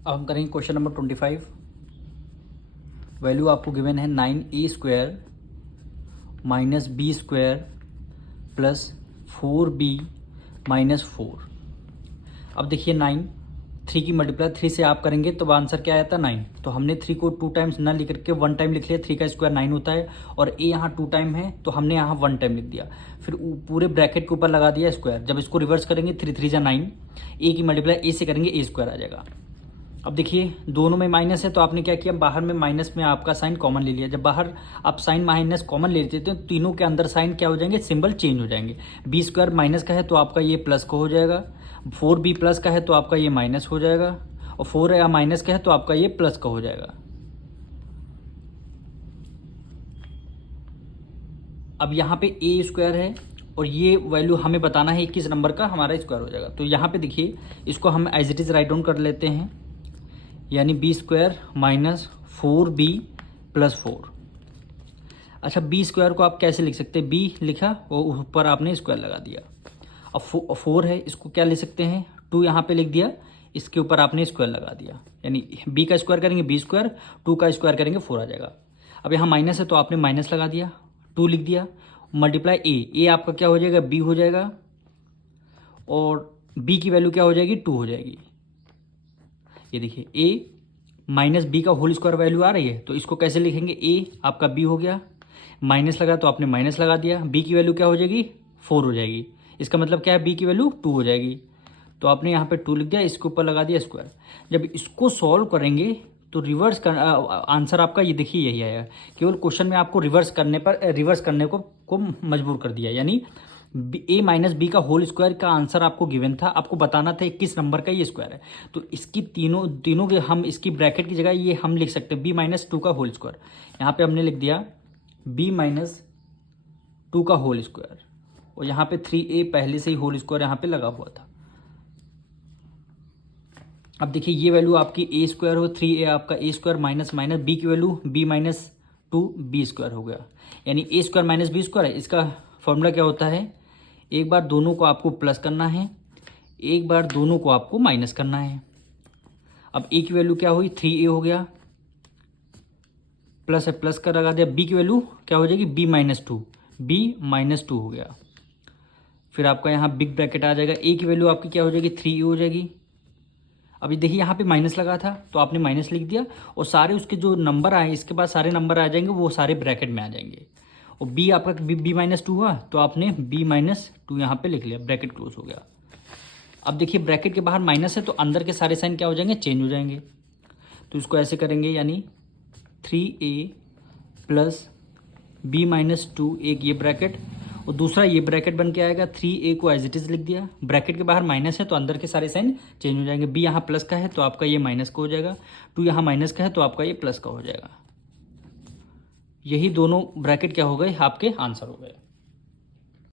अब हम करेंगे क्वेश्चन नंबर 25। वैल्यू आपको गिवन है 9a² minus b² plus 4b minus 4। अब देखिए 9, 3 की मल्टीप्लाई 3 से आप करेंगे तो आंसर क्या आता है 9। तो हमने 3 को 2 टाइम्स ना लिख करके 1 टाइम लिख लिया। 3 का स्क्वायर 9 होता है और a यहाँ 2 टाइम है तो हमने यहाँ 1 टाइम लिख दिया। फिर पूरे ब्रैकेट के ऊपर लगा दिया स्क्वायर। जब इसको रिवर्स करेंगे 3 3 जा 9, a की मल्टीप्लाई a से करेंगे a² आ जाएगा। अब देखिए दोनों में माइनस है तो आपने क्या किया, बाहर में माइनस में आपका साइन कॉमन ले लिया। जब बाहर आप साइन माइनस कॉमन ले लेते हैं तो तीनों के अंदर साइन क्या हो जाएंगे, सिंबल चेंज हो जाएंगे। b² माइनस का है तो आपका ये प्लस का हो जाएगा, 4b प्लस का है तो आपका ये माइनस हो जाएगा, और 4 या माइनस का है तो आपका ये प्लस का हो जाएगा। अब यहाँ पे a² है और ये वैल्यू हमें बताना है किस नंबर का हमारा स्क्वायर हो जाएगा। तो यहाँ पे देखिए इसको हम as it is write down कर लेते हैं, यानी b² माइनस 4b प्लस 4। अच्छा b² को आप कैसे लिख सकते हैं, b लिखा और ऊपर आपने स्क्वायर लगा दिया। अब 4 है, इसको क्या ले सकते हैं, 2 यहाँ पे लिख दिया, इसके ऊपर आपने स्क्वायर लगा दिया, यानी b का स्क्वायर करेंगे b², 2 का स्क्वायर करेंगे 4 आ जाएगा। अब यहाँ माइनस है तो आपने माइनस लगा दिया, 2 लिख दिया, मल्टीप्लाई a आपका क्या हो जाएगा, b हो जाएगा, और b की वैल्यू क्या हो जाएगी, 2 हो जाएगी। ये देखिए a माइनस बी का होल स्क्वायर वैल्यू आ रही है तो इसको कैसे लिखेंगे, a आपका b हो गया, माइनस लगा तो आपने माइनस लगा दिया, b की वैल्यू क्या हो जाएगी, 4 हो जाएगी। इसका मतलब क्या है, b की वैल्यू 2 हो जाएगी, तो आपने यहाँ पे 2 लिख दिया, इसके ऊपर लगा दिया स्क्वायर। जब इसको सॉल्व करेंगे तो रिवर्स कर आंसर आपका ये देखिए यही आएगा। केवल क्वेश्चन में आपको रिवर्स करने को मजबूर कर दिया, यानी a माइनस बी का होल स्क्वायर का आंसर आपको गिवन था, आपको बताना था किस नंबर का ये स्क्वायर है। तो इसकी तीनों के हम इसकी ब्रैकेट की जगह ये हम लिख सकते हैं b माइनस 2 का होल स्क्वायर। यहाँ पे हमने लिख दिया b माइनस 2 का होल स्क्वायर, और यहाँ पे 3a पहले से ही होल स्क्वायर यहाँ पे लगा हुआ था। अब देखिए ये वैल्यू आपकी a² हो, 3a आपका a² माइनस माइनस b की वैल्यू b माइनस 2 b² हो गया, यानी a² माइनस b² है। इसका फॉर्मूला क्या होता है, एक बार दोनों को आपको प्लस करना है, एक बार दोनों को आपको माइनस करना है। अब a की वैल्यू क्या हुई, 3a हो गया, प्लस है प्लस का लगा दिया, b की वैल्यू क्या हो जाएगी, b माइनस 2 हो गया। फिर आपका यहाँ बिग ब्रैकेट आ जाएगा, a की वैल्यू आपकी क्या हो जाएगी, 3a हो जाएगी। अभी देखिए यहाँ पे माइनस लगा था तो आपने माइनस लिख दिया, और सारे उसके जो नंबर आए इसके बाद सारे नंबर आ जाएंगे वो सारे ब्रैकेट में आ जाएंगे। और b आपका b माइनस 2 हुआ तो आपने b माइनस 2 यहाँ पे लिख लिया, ब्रैकेट क्लोज हो गया। अब देखिए ब्रैकेट के बाहर माइनस है तो अंदर के सारे साइन क्या हो जाएंगे, चेंज हो जाएंगे। तो इसको ऐसे करेंगे, यानी 3a प्लस b माइनस 2, एक ये ब्रैकेट और दूसरा ये ब्रैकेट बन के आएगा। 3a को एज इट इज लिख दिया, ब्रैकेट के बाहर माइनस है तो अंदर के सारे साइन चेंज हो जाएंगे। b यहाँ प्लस का है तो आपका ये माइनस का हो जाएगा, 2 यहाँ माइनस का है तो आपका ये प्लस का हो जाएगा। यही दोनों ब्रैकेट क्या हो गए, आपके आंसर हो गए।